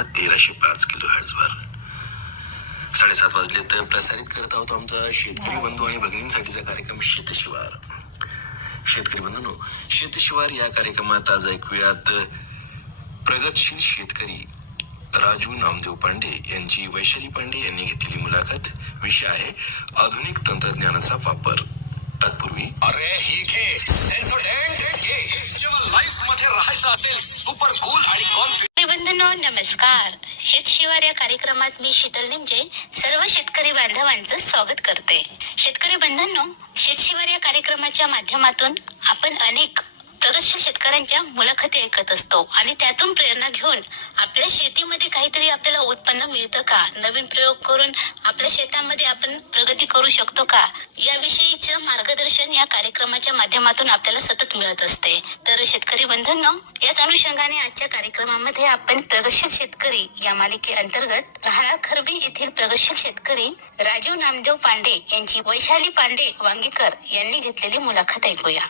आता तेराशे पाच किलो हर्ट्झवर साडेसात वाजले तर प्रसारित करत आहोत आमचा शेतकरी बंधू आणि भगिनींसाठीचा कार्यक्रम शेतशिवार. शेतकरी बंधूंनो शेतशिवार या कार्यक्रमात आज ऐकूयात प्रगतशील शेतकरी राजू नामदेव पांडे यांची वैशाली पांडे यांनी घेतलेली मुलाखत. विषय आहे आधुनिक तंत्रज्ञानाचा वापर. तत्पूर्वी अरे ही घे. सेन्सोडेंट घे जेव्हा लाईफमध्ये राहायचं असेल सुपर कूल आणि कॉन्फिडंट बंधनो नमस्कार. शेतशिवार या कार्यक्रमात मी शीतल निमजे सर्व शेतकरी बांधवांचं स्वागत करते. शेतकरी बंधनो शेतशिवार या कार्यक्रमाच्या माध्यमातून आपण अनेक प्रगतशील शेतकऱ्यांच्या मुलाखती ऐकत असतो आणि त्यातून प्रेरणा घेऊन आपल्या शेतीमध्ये काहीतरी आपल्याला उत्पन्न मिळतं का? नवीन प्रयोग करून आपल्या शेतामध्ये आपण प्रगती करू शकतो का? याविषयीचं मार्गदर्शन या कार्यक्रमाच्या माध्यमातून आपल्याला सतत मिळत असते. तर शेतकरी बंधूंनो याच अनुषंगाने आजच्या कार्यक्रमामध्ये आपण प्रगतशील शेतकरी या मालिके अंतर्गत राहणार खरबी येथील प्रगतशील शेतकरी राजीव नामदेव पांडे यांची वैशाली पांडे वांगीकर यांनी घेतलेली मुलाखत ऐकूया.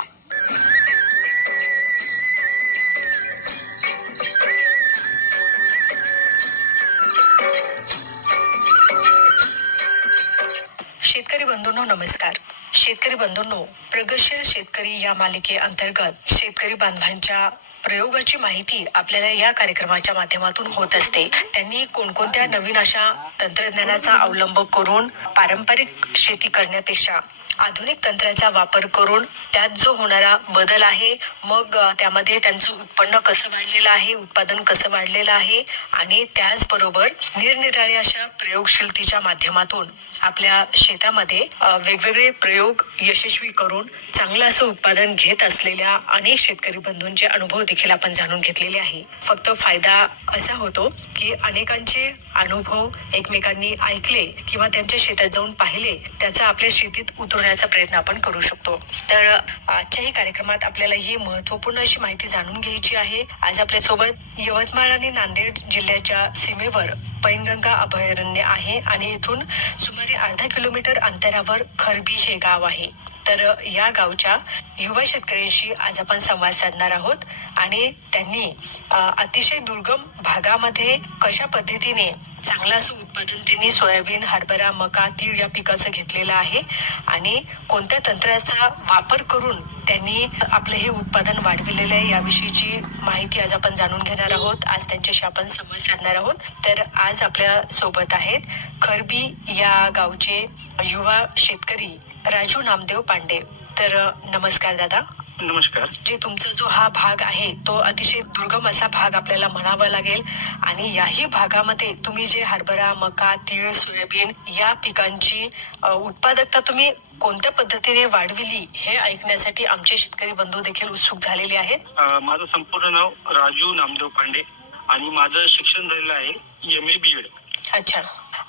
बंधूंनो नमस्कार. शेतकरी बंधूंनो प्रगतशील शेतकरी या मालिके अंतर्गत शेतकरी बांधवांच्या प्रयोगाची माहिती आपल्याला या कार्यक्रमाच्या माध्यमातून होत असते. त्यांनी कोणकोणत्या नवीन अशा तंत्रज्ञानाचा अवलंब करून पारंपरिक शेती करण्यापेक्षा आधुनिक तंत्राचा वापर करून त्यात जो होणारा बदल आहे मग त्यामध्ये त्यांचं उत्पन्न कसं वाढलेलं आहे उत्पादन कसं वाढलेलं आहे आणि त्याचबरोबर निरनिराळ्या अशा प्रयोगशीलतेच्या माध्यमातून आपल्या शेतामध्ये वेगवेगळे प्रयोग यशस्वी करून चांगलं असं उत्पादन घेत असलेल्या अनेक शेतकरी बंधूंचे अनुभव देखील आपण जाणून घेतलेले आहे. फक्त फायदा असा होतो की अनेकांचे अनुभव एकमेकांनी ऐकले किंवा त्यांच्या शेतात जाऊन पाहिले त्याचा आपल्या शेतीत उतरण्याचा प्रयत्न आपण करू शकतो. तर आजच्याही कार्यक्रमात आपल्याला ही महत्त्वपूर्ण अशी माहिती जाणून घ्यायची आहे. आज आपल्यासोबत यवतमाळ आणि नांदेड जिल्ह्याच्या सीमेवर पैनगंगा अभयारण्य आहे आणि इथून सुमारे अर्धा किलोमीटर अंतरावर खरबी हे गाव आहे. तर या गावच्या युवा शेतकऱ्यांशी आज आपण संवाद साधणार आहोत आणि त्यांनी अतिशय दुर्गम भागामध्ये कशा पद्धतीने चांगलं असं उत्पादन त्यांनी सोयाबीन हरभरा मका तीळ या पिकाचं घेतलेलं आहे आणि कोणत्या तंत्राचा वापर करून त्यांनी आपलं हे उत्पादन वाढविलेलं आहे याविषयीची माहिती आज आपण जाणून घेणार आहोत. आज त्यांच्याशी आपण संवाद साधणार आहोत. तर आज आपल्यासोबत आहेत खरबी या गावचे युवा शेतकरी राजू नामदेव पांडे. तर नमस्कार दादा. नमस्कार. जे तुमचा जो हा भाग आहे तो अतिशय दुर्गम असा भाग आपल्याला म्हणावा लागेल. आणि याही भागामध्ये तुम्ही जे हरभरा मका तीळ सोयाबीन या पिकांची उत्पादकता तुम्ही कोणत्या पद्धतीने वाढविली हे ऐकण्यासाठी आमचे शेतकरी बंधू देखील उत्सुक झालेले आहेत. माझं संपूर्ण नाव राजू नामदेव पांडे आणि माझं शिक्षण झालेलं आहे एम ए बी एड अच्छा.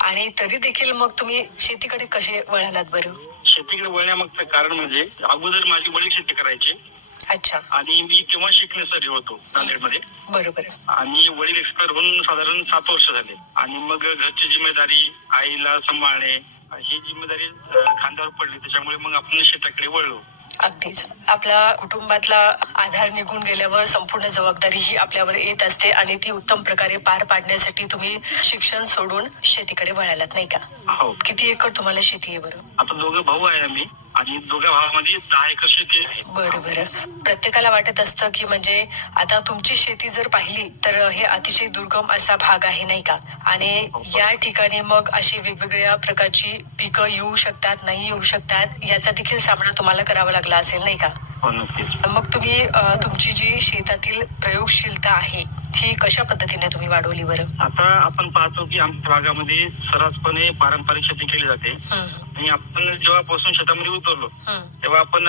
आणि तरी देखील मग तुम्ही शेतीकडे कसे वळालात बरं? शेतीकडे वळण्यामागचं कारण म्हणजे अगोदर माझे वडील शेती करायचे. अच्छा. आणि मी तेव्हा शिकण्यासाठी होतो नांदेडमध्ये. बरोबर. आणि वडील एक्सपायर होऊन साधारण सात वर्ष झाले. आणि मग घरची जिम्मेदारी आईला सांभाळणे ही जिम्मेदारी अ, खांद्यावर पडली. त्याच्यामुळे मग आपण शेताकडे वळलो. अगदीच. आपल्या कुटुंबातला आधार निघून गेल्यावर संपूर्ण जबाबदारी ही आपल्यावर येत असते आणि ती उत्तम प्रकारे पार पाडण्यासाठी तुम्ही शिक्षण सोडून शेतीकडे वळालात नाही का? हो. किती एकर तुम्हाला शेती आहे बरं? आता दोघं भाऊ आहे आम्ही. आणि दोघ्या भावामध्ये दहा एकर शेती आहे. बरं बरं. प्रत्येकाला वाटत असतं की म्हणजे आता तुमची शेती जर पाहिली तर हे अतिशय दुर्गम असा भाग आहे नाही का? आणि या ठिकाणी मग अशी वेगवेगळ्या प्रकारची पिकं येऊ शकतात नाही येऊ शकतात याचा देखील सामना तुम्हाला करावा लागला असेल नाही का? हो नक्कीच. मग तुम्ही अ, तुमची जी शेतातील प्रयोगशीलता आहे ती कशा पद्धतीने तुम्ही वाढवली बरं? आता आपण पाहतो की आमच्या भागामध्ये सर्रासपणे पारंपरिक शेती केली जाते. आणि आपण जेव्हापासून शेतामध्ये उतरलो तेव्हा आपण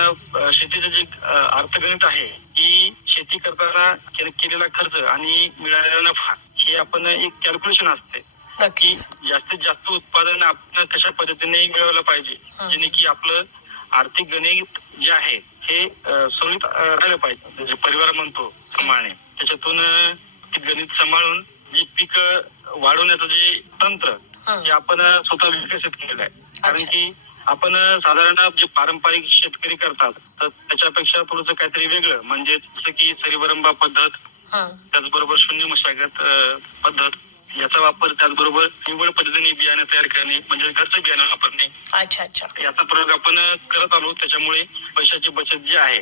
शेतीचं जे अर्थगणित आहे की शेती करताना केलेला खर्च आणि मिळालेला नफा हे आपण एक कॅल्क्युलेशन असते. की जास्तीत जास्त उत्पादन आपण कशा पद्धतीने मिळवलं पाहिजे हं. जेणे की आपलं आर्थिक गणित जे आहे हे सुरळीत राहिलं पाहिजे. म्हणजे परिवार म्हणतो प्रमाणे. त्याच्यातून गणित सांभाळून जे पीक वाढवण्याचं जे तंत्र. जे आपण स्वतः विकसित केलेलं आहे कारण. की आपण साधारण जे पारंपरिक शेतकरी करतात तर त्याच्यापेक्षा थोडस काहीतरी वेगळं म्हणजे जसं की सरीवरंबा पद्धत त्याचबरोबर शून्य मशागत पद्धत याचा वापर त्याचबरोबर निवड पद्धतीने बियाणं तयार करणे म्हणजे घरचं बियाणं वापरणे अच्छा अच्छा याचा प्रयोग आपण करत आलो त्याच्यामुळे पैशाची बचत जी आहे.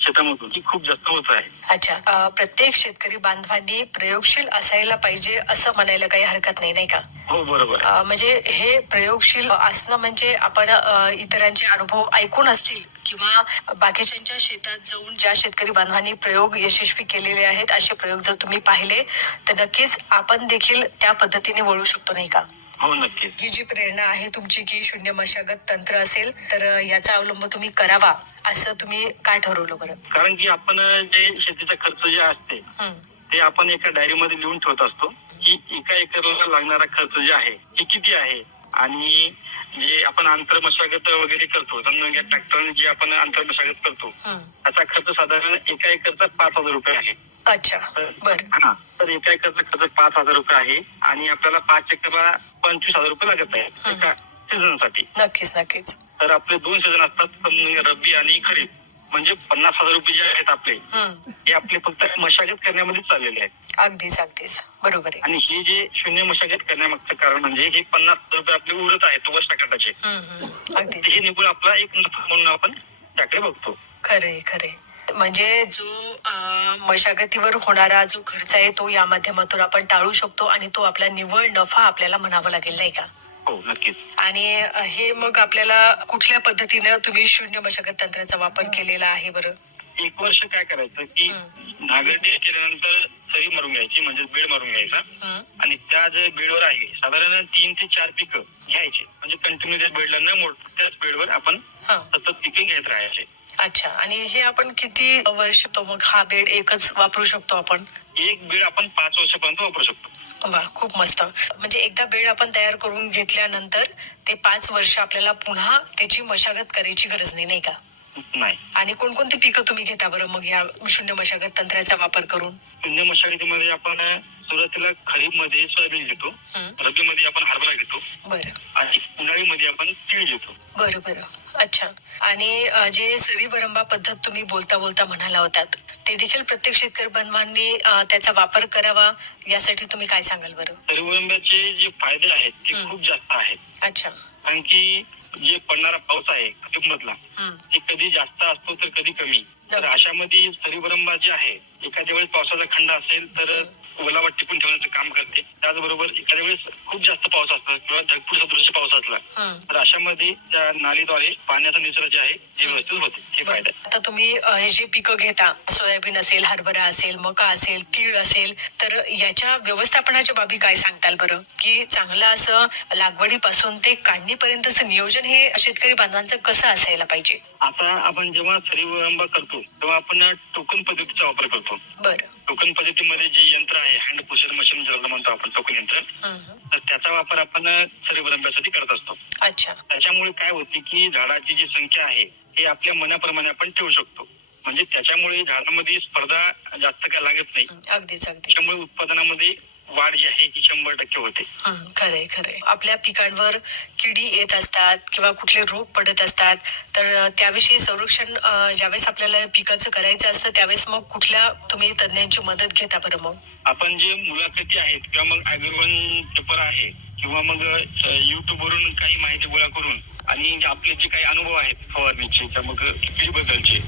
शेतामधून ती खूप जास्त होत आहे. अच्छा. प्रत्येक शेतकरी बांधवांनी प्रयोगशील असायला पाहिजे असं म्हणायला काही हरकत नाही नाही का? हो बरोबर. म्हणजे हे प्रयोगशील असणं म्हणजे आपण इतरांचे अनुभव ऐकून असतील किंवा बाकीच्यांच्या शेतात जाऊन ज्या शेतकरी बांधवांनी प्रयोग यशस्वी केलेले आहेत असे प्रयोग जर तुम्ही पाहिले तर नक्कीच आपण देखील त्या पद्धतीने वळू शकतो नाही का? हो नक्कीच ही जी प्रेरणा आहे तुमची की शून्य मशागत तंत्र असेल तर याचा अवलंब तुम्ही करावा असं तुम्ही काय ठरवलं बरं कारण की आपण जे शेतीचा खर्च जे असते हम्म. ते आपण एका डायरीमध्ये लिहून ठेवत असतो की एका एकरला लागणारा खर्च जे आहे हे किती आहे आणि जे आपण आंतरमशागत वगैरे करतो ट्रॅक्टरने जे आपण आंतरमशागत करतो हम्म. त्याचा खर्च साधारण एका एकरचा पाच हजार रुपये आहे अच्छा बर. हा तर एका एकरचा खर्च पाच हजार रुपये आहे आणि आपल्याला पाच एकरला पंचवीस हजार रुपये लागत आहे एका सीझनसाठी नक्कीच नक्कीच. तर आपले दोन सीझन असतात रब्बी आणि खरीप. म्हणजे पन्नास हजार रुपये जे आहेत आपले हम्म. हे आपले फक्त मशागत करण्यामध्ये चाललेले आहेत. अगदीच अगदीच. बरोबर आहे. आणि हे जे शून्य मशागत करण्यामागचं कारण म्हणजे हे पन्नास हजार रुपये आपले उरत आहेत वर्ष टाकाटाचे हम्म, हम्म. अगदीच. हे निघून आपला एक नफा म्हणून आपण त्याकडे बघतो. खरे खरे म्हणजे जो मशागतीवर होणारा जो खर्च आहे तो या माध्यमातून आपण टाळू शकतो आणि तो आपला निव्वळ नफा आपल्याला म्हणावा लागेल नाही का? हो नक्कीच. आणि हे मग आपल्याला कुठल्या पद्धतीनं तुम्ही शून्य मशागत तंत्राचा वापर केलेला आहे बरं? एक वर्ष काय करायचं की नागरटी केल्यानंतर सरी मारून घ्यायची म्हणजे बेड मारून घ्यायचा. आणि त्या जे बेडवर आहे साधारण तीन ते चार पिकं घ्यायची. म्हणजे कंटिन्यू त्या बेडला न मोडता त्याच बेडवर आपण. सतत पिके घेत राहायचे. अच्छा आणि हे आपण किती वर्ष तो मग हा बेड एकच वापरू शकतो आपण? एक बेड आपण पाच वर्षापर्यंत वापरू शकतो. वा खूप मस्त. म्हणजे एकदा बेड आपण तयार करून घेतल्यानंतर ते पाच वर्ष आपल्याला पुन्हा त्याची मशागत करायची गरज नाही नाही का? नाही. आणि कोणकोणती पिकं तुम्ही घेता बरं मग या शून्य मशागत तंत्राचा वापर करून? शून्य मशागतीमध्ये आपण सुरुवातीला खरीपमध्ये सोयाबीन घेतो. रब्बी मध्ये आपण हरभरा घेतो. बरं. आणि उन्हाळीमध्ये आपण तीळ घेतो. बरं बरं. अच्छा. आणि जे सरी वरंबा पद्धत तुम्ही बोलता बोलता म्हणाला होतात ते देखील प्रत्येक शेतकरी बांधवांनी त्याचा वापर करावा यासाठी तुम्ही काय सांगाल बरं? तरीवंब्याचे जे फायदे आहेत ते. खूप जास्त आहेत. अच्छा. कारण की जे पडणारा पाऊस आहे खरीप मधला. ते कधी जास्त असतो तर कधी कमी. तर अशामध्ये सरीवरंबा जे आहे एखाद्या वेळेस पावसाचा खंड असेल तर ओलावा टिकून ठेवण्याचं काम करते. त्याचबरोबर एखाद्या वेळेस खूप जास्त पाऊस असला किंवा ढगफुट सदृश्य पाऊस असला. तर अशामध्ये त्या नालीद्वारे पाण्याचा निचरा जे आहे जे व्यवस्थित होते हे फायदा आता तुम्ही हे जे पिकं घेता सोयाबीन असेल हरभरा असेल मका असेल तीळ असेल तर याच्या व्यवस्थापनाच्या बाबी काय सांगताल बरं? की चांगलं असं लागवडीपासून ते काढणीपर्यंतचं नियोजन हे शेतकरी बांधवांचं कसं असायला पाहिजे? आता आपण जेव्हा सरीवरंबा करतो तेव्हा आपण टोकन पद्धतीचा वापर करतो. बरं. टोकन पद्धतीमध्ये जे यंत्र आहे हँड पुशर मशीन ज्याला म्हणतो आपण टोकन यंत्र. तर त्याचा वापर आपण सरीवरंब्यासाठी करत असतो. अच्छा. त्याच्यामुळे काय होते की झाडाची जी संख्या आहे हे आपल्या मनाप्रमाणे आपण ठेवू शकतो. म्हणजे त्याच्यामुळे झाडामध्ये स्पर्धा जास्त काय लागत नाही. अगदीच अगदीच. त्यामुळे उत्पादनामध्ये वाढ जी आहे ही शंभर टक्के होते. खरंय खरंय. आपल्या पिकांवर किडी येत असतात किंवा कुठले रोग पडत असतात तर त्याविषयी संरक्षण ज्यावेळेस आपल्याला पिकाचं करायचं असतं त्यावेळेस मग कुठल्या तुम्ही तज्ञांची मदत घेता बरं मग? आपण जे मुलाखती आहेत किंवा मग अॅग्रोवन पेपर आहे किंवा मग युट्यूब वरून काही माहिती गोळा करून आणि आपले जे काही अनुभव आहेत फवारणीचे किंवा मग बद्दलचे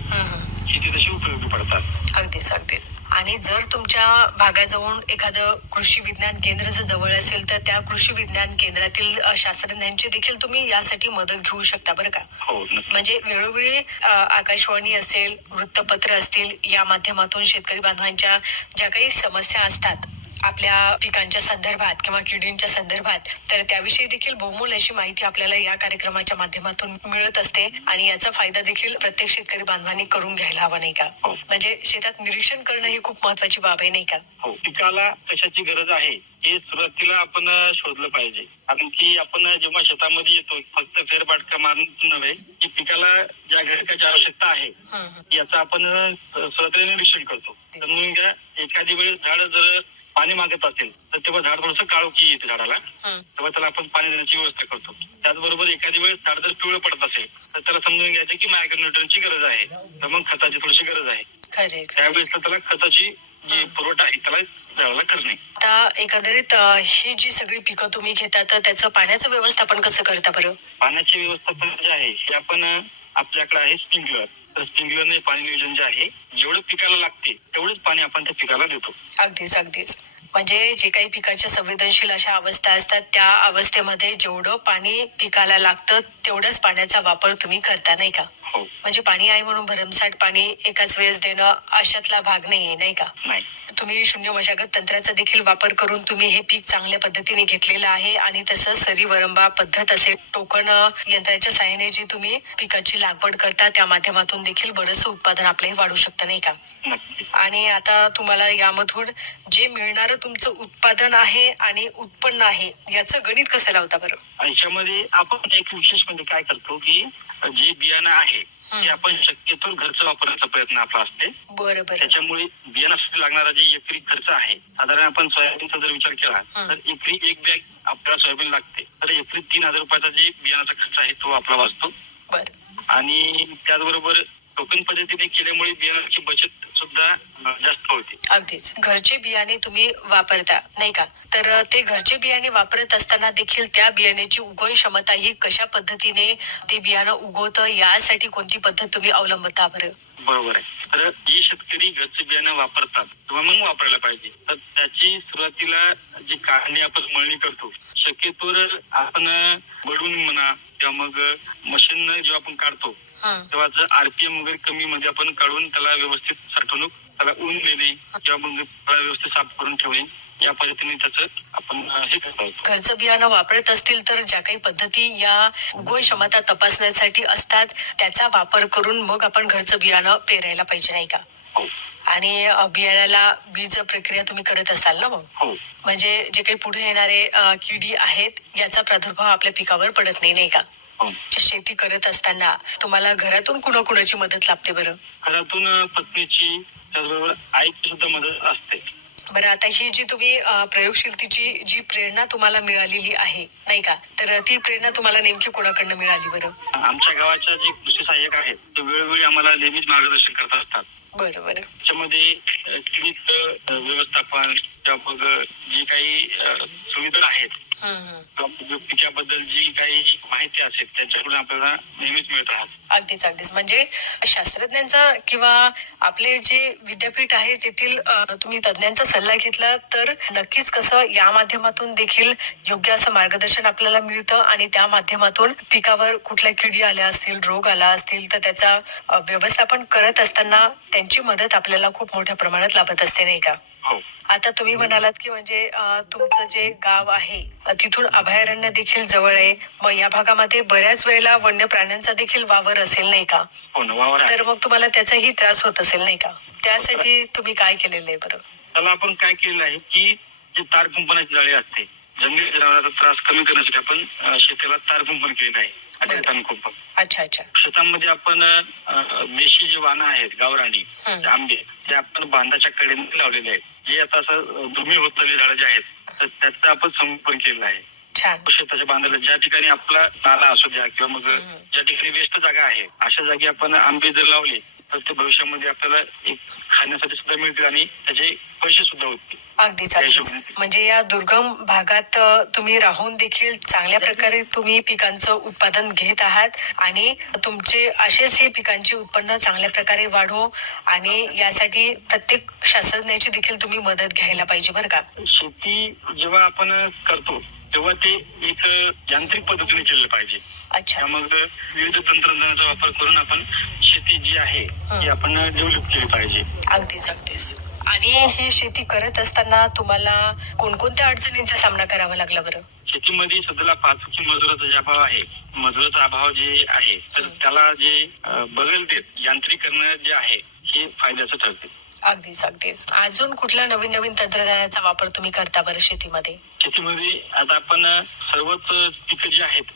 हं, हं. हे ते तसे उपयोगी पडतात. अगदीच अगदीच. आणि जर तुमच्या भागाजवळ एखादं कृषी विज्ञान केंद्र जर जवळ असेल तर त्या कृषी विज्ञान केंद्रातील अ, शास्त्रज्ञांची देखील तुम्ही यासाठी मदत घेऊ शकता बरं का? हो नक्की. म्हणजे वेळोवेळी अ, आकाशवाणी असेल वृत्तपत्र असतील या माध्यमातून शेतकरी बांधवांच्या ज्या काही समस्या असतात आपल्या पिकांच्या संदर्भात किंवा किडींच्या संदर्भात तर त्याविषयी देखील बहुमोल अशी माहिती आपल्याला या कार्यक्रमाच्या माध्यमातून मिळत असते आणि याचा फायदा देखील प्रत्येक शेतकरी बांधवांनी करून घ्यायला हवा नाही का? हो. म्हणजे शेतात निरीक्षण करणं ही खूप महत्वाची बाब आहे नाही का? हो पिकाला कशाची गरज आहे हे सुरुवातीला आपण शोधलं पाहिजे. कारण की आपण जेव्हा शेतामध्ये येतो फक्त फेरफाटका मारून नव्हे की पिकाला ज्या घटकाची आवश्यकता आहे याचं आपण सुरुवातीला निरीक्षण करतो. समजून घ्या एखादी वेळेस झाड जर पाणी मागत असेल तर तेव्हा झाड थोडंसं काळोखी येते झाडाला. तेव्हा त्याला आपण पाणी देण्याची व्यवस्था करतो. त्याचबरोबर एखादी वेळेस झाड जर पिवळं पडत असेल तर त्याला समजून घ्यायचं की मायक्रोन्युट्रनची गरज आहे. तर मग खताची थोडीशी गरज आहे. त्यावेळेस त्याला खताची जे पुरवठा आहे त्याला करणे. आता एकंदरीत ही जी सगळी पिकं तुम्ही घेता तर त्याचं पाण्याचं व्यवस्थापन कसं करता बरं? पाण्याचे व्यवस्थापन जे आहे हे आपण आपल्याकडे आहे स्प्रिंकलर. तर स्प्रिंकलरने पाणी नियोजन जे आहे जेवढं पिकाला लागते तेवढंच पाणी आपण त्या पिकाला देतो. अगदीच अगदीच. म्हणजे जे काही पिकाच्या संवेदनशील अशा अवस्था असतात त्या अवस्थेमध्ये जेवढं पाणी पिकाला लागतं तेवढंच पाण्याचा वापर तुम्ही करता नाही का? हो. म्हणजे पाणी आहे म्हणून भरमसाठ पाणी एकाच वेळेस देणं अशातला भाग नाहीये नाही का? नाही. तुम्ही शून्य मशागत तंत्राचा देखील वापर करून तुम्ही हे पीक चांगल्या पद्धतीने घेतलेलं आहे आणि तसं सरी वरंबा पद्धत असे टोकन अ, यंत्राच्या सहाय्याने जी तुम्ही पिकाची लागवड करता त्या माध्यमातून देखील बरंच उत्पादन आपलंही वाढू शकतं नाही का? नक्की. आणि आता तुम्हाला यामधून जे मिळणारं तुमचं उत्पादन आहे आणि उत्पन्न आहे याचं गणित कसं लावता बरं? याच्यामध्ये आपण एक विशेष म्हणजे काय करतो की जे बियाणं आहे ते आपण शक्यतो घरचं वापरण्याचा प्रयत्न आपला असते. बरं बरं. त्याच्यामुळे बियाण्यासाठी लागणारा जे एकरी खर्च आहे साधारण आपण सोयाबीनचा जर विचार केला. तर एकरी एक बॅग आपल्याला सोयाबीन लागते. तर एकरी तीन हजार रुपयाचा जे बियाणाचा खर्च आहे तो आपला वाचतो. बरं. आणि त्याचबरोबर टोकन पद्धतीने केल्यामुळे बियाणाची बचत सुद्धा जास्त होते. अगदीच. घरचे बियाणे तुम्ही वापरता नाही का? तर ते घरचे बियाणे वापरत असताना देखील त्या बियाण्याची उगवण क्षमता ही कशा पद्धतीने ते बियाणं उगवतं यासाठी कोणती पद्धत तुम्ही अवलंबता बरं? बरोबर आहे. तर जे शेतकरी घरचे बियाणं वापरतात किंवा मग वापरायला पाहिजे तर त्याची सुरुवातीला जी काढणी आपण मळणी करतो शक्यतो आपण बडून म्हणा किंवा मग मशीन जेव्हा आपण काढतो. तेव्हा आरपीएम वगैरे कमी मध्ये आपण काढून त्याला व्यवस्थित साठवणूक त्याला ऊन देणे किंवा मग त्याला व्यवस्थित साफ करून ठेवणे या पद्धतीने त्याचं आपण हे घरचं बियाणं वापरत असतील तर ज्या काही पद्धती या उगवण क्षमता तपासण्यासाठी असतात त्याचा वापर करून मग आपण घरचं बियाणं पेरायला पाहिजे नाही का? हो. आणि बियाण्याला बीज प्रक्रिया तुम्ही करत असाल ना मग? हो. म्हणजे जे काही पुढे येणारे किडी आहेत याचा प्रादुर्भाव आपल्या पिकावर पडत नाही नाही का? शेती करत असताना तुम्हाला घरातून कुणाकुणाची मदत लागते बरं? घरातून पत्नीची त्याचबरोबर आईची सुद्धा मदत असते. बरं आता ही जी तुम्ही प्रयोगशीलतेची जी प्रेरणा तुम्हाला मिळालेली आहे नाही का? तर ती प्रेरणा तुम्हाला नेमकी कोणाकडनं मिळाली बरं? आमच्या गावाच्या जे कृषी सहाय्यक आहेत ते वेळोवेळी आम्हाला नेहमीच मार्गदर्शन करत असतात. बरं बरं. त्याच्यामध्ये व्यवस्थापन किंवा मग जी काही सुविधा आहेत जी काही माहिती असेल त्याच्याकडून आपल्याला नेहमीच मिळत राहत अगदीच अगदीच. म्हणजे शास्त्रज्ञांचा किंवा आपले जे विद्यापीठ आहे तेथील तुम्ही तज्ज्ञांचा सल्ला घेतला तर नक्कीच कसं या माध्यमातून देखील योग्य असं मार्गदर्शन आपल्याला मिळतं आणि त्या माध्यमातून पिकावर कुठल्या किडी आल्या असतील रोग आला असतील तर त्याचा व्यवस्थापन करत असताना त्यांची मदत आपल्याला खूप मोठ्या प्रमाणात लाभत असते नाही का? हो. आता तुम्ही म्हणालात की म्हणजे तुमचं जे गाव आहे तिथून अभयारण्य देखील जवळ आहे. मग या भागामध्ये बऱ्याच वेळेला वन्य प्राण्यांचा देखील वावर असेल नाही का? हो तर मग तुम्हाला त्याचाही त्रास होत असेल नाही का? त्यासाठी तुम्ही काय केलेलं आहे बरं? त्याला आपण काय केलेलं आहे की जे तार कुंपणाची जाळी असते जंगली जनावरांचा त्रास कमी करण्यासाठी आपण शेताला तार कुंपण केलेलं आहे अच्छा अच्छा. शेतामध्ये आपण देशी जे वाहनं आहेत गावराणी हं. आंबे ते आपण बांधाच्या कडेमध्ये लावलेले आहेत. जे आता असं दुर्मिळ होत चालले झाडं जे आहेत तर त्याचं आपण संगोपन केलेलं आहे छान शेताच्या बांधाला ज्या ठिकाणी आपला नाला असू द्या किंवा मग हं. ज्या ठिकाणी वेस्ट जागा आहे अशा जागी आपण आंबे जर लावले तर ते भविष्यामध्ये आपल्याला एक खाण्यासाठी सुद्धा मिळतील आणि त्याचे पैसे सुद्धा होतील. अगदीच अगदीच म्हणजे या दुर्गम भागात अ, तुम्ही राहून देखील चांगल्या प्रकारे तुम्ही पिकांचं उत्पादन घेत आहात आणि तुमचे असेच हे पिकांचे उत्पन्न चांगल्या प्रकारे वाढो आणि यासाठी प्रत्येक शास्त्रज्ञाची देखील तुम्ही मदत घ्यायला पाहिजे बरं का? शेती जेव्हा आपण करतो तेव्हा ते एक यांत्रिक पद्धतीने केलं पाहिजे. अच्छा. त्यामग विविध तंत्रज्ञानाचा वापर करून आपण शेती जी आहे ती आपण डेव्हलप केली पाहिजे. अगदीच अगदीच. आणि ही शेती करत असताना तुम्हाला कोणकोणत्या अडचणींचा सामना करावा लागला बरं? शेतीमध्ये सध्याला पाचकी मजुराचा जे अभाव आहे मजुराचा अभाव जे आहे तर त्याला जे बदल देत यांत्रिकरण जे आहे हे फायद्याचं ठरते. अगदीच अगदीच. अजून कुठल्या नवीन नवीन तंत्रज्ञानाचा वापर तुम्ही करता बरं शेतीमध्ये? शेतीमध्ये आता आपण सर्वच पिकं जी आहेत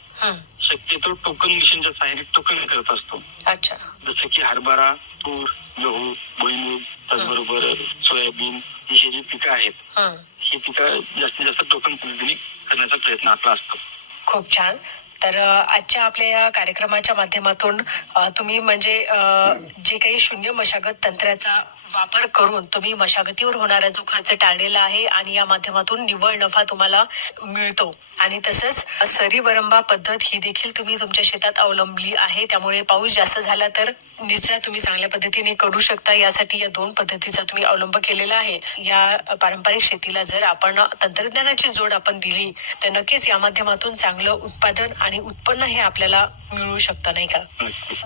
शक्यतो टोकन मिशनच्या सहाय्याने टोकन करत असतो. अच्छा. जसं की हरभरा तूर गहू भुईमूग त्याचबरोबर सोयाबीन ही जी पिकं आहेत हं. ही पिकं जास्तीत जास्त टोकन पद्धतीने करण्याचा प्रयत्न आपला असतो. खूप छान. तर आजच्या आपल्या या कार्यक्रमाच्या माध्यमातून तुम्ही म्हणजे जे काही शून्य मशागत तंत्राचा वापर करून तुम्ही मशागतीवर होणारा जो खर्च टाळलेला आहे आणि या माध्यमातून निव्वळ नफा तुम्हाला मिळतो. आणि तसंच सरी वरंबा पद्धत ही देखील तुम्ही तुमच्या शेतात अवलंबली आहे. त्यामुळे पाऊस जास्त झाला तर निचरा तुम्ही चांगल्या पद्धतीने करू शकता. यासाठी या दोन पद्धतीचा तुम्ही अवलंब केलेला आहे. या पारंपरिक शेतीला जर आपण तंत्रज्ञानाची जोड आपण दिली तर नक्कीच या माध्यमातून चांगलं उत्पादन आणि उत्पन्न हे आपल्याला मिळू शकतं नाही का.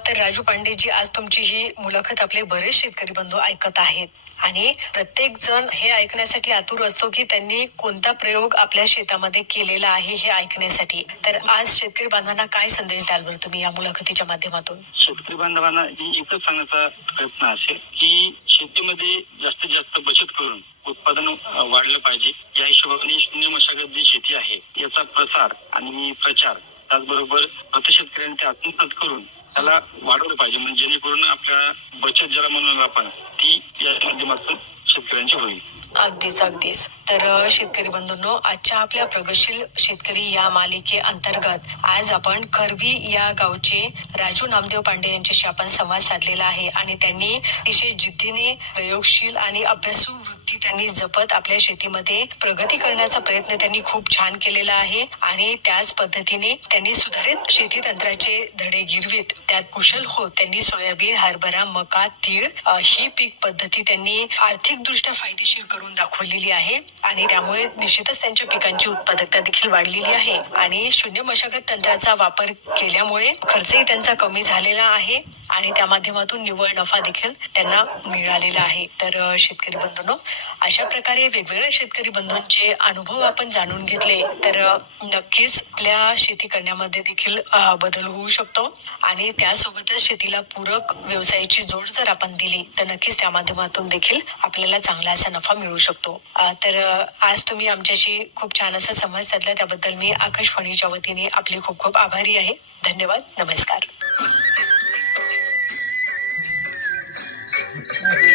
तर राजू पांडेजी आज तुमची ही मुलाखत आपले बरेच शेतकरी बंधू ऐकत आहेत. आणि प्रत्येक जण हे ऐकण्यासाठी आतुर असतो की त्यांनी कोणता प्रयोग आपल्या शेतामध्ये केलेला आहे हे ऐकण्यासाठी. तर आज शेतकरी बांधवांना काय संदेश द्याल बरं तुम्ही या मुलाखतीच्या माध्यमातून? शेतकरी बांधवांना ही एकच सांगण्याचा प्रयत्न असेल की शेतीमध्ये जास्तीत जास्त बचत करून उत्पादन वाढलं पाहिजे. या हिशोबाने शून्य मशागत जी शेती आहे याचा प्रसार आणि प्रचार त्याचबरोबर प्रति शेतकऱ्यांनी ते आत्मसात करून त्याला वाढवलं पाहिजे. म्हणजे जेणेकरून आपल्या बचत ज्याला म्हणून आपण ती या माध्यमातून शेतकऱ्यांची होईल. अगदीच अगदीच. तर शेतकरी बंधूंनो आजच्या आपल्या प्रगतशील शेतकरी या मालिके अंतर्गत आज आपण खरबी या गावचे राजू नामदेव पांडे यांच्याशी आपण संवाद साधलेला आहे. आणि त्यांनी अतिशय जिद्दीने प्रयोगशील आणि अभ्यासू ती त्यांनी जपत आपल्या शेतीमध्ये प्रगती करण्याचा प्रयत्न त्यांनी खूप छान केलेला आहे आणि त्याच पद्धतीने त्यांनी सुधारित शेती तंत्राचे धडे गिरवीत त्यात कुशल होत त्यांनी सोयाबीन हरभरा मका तीळ ही पीक पद्धती त्यांनी आर्थिकदृष्ट्या फायदेशीर करून दाखवलेली आहे आणि त्यामुळे निश्चितच त्यांच्या पिकांची उत्पादकता देखील वाढलेली आहे. आणि शून्य मशागत तंत्राचा वापर केल्यामुळे खर्चही त्यांचा कमी झालेला आहे. आणि त्या माध्यमातून निव्वळ नफा देखील त्यांना मिळालेला आहे. तर शेतकरी बंधूंनो अशा प्रकारे वेगवेगळ्या शेतकरी बंधूंचे अनुभव आपण जाणून घेतले तर नक्कीच आपल्या शेती करण्यामध्ये देखील बदल होऊ शकतो. आणि त्यासोबतच शेतीला पूरक व्यवसायाची जोड जर आपण दिली तर नक्कीच त्या माध्यमातून देखील आपल्याला चांगला असा नफा मिळू शकतो. तर आज तुम्ही आमच्याशी खूप छान असा संवाद साधला त्याबद्दल मी आकाशवाणीच्या वतीने आपली खूप खूप आभारी आहे. धन्यवाद. नमस्कार.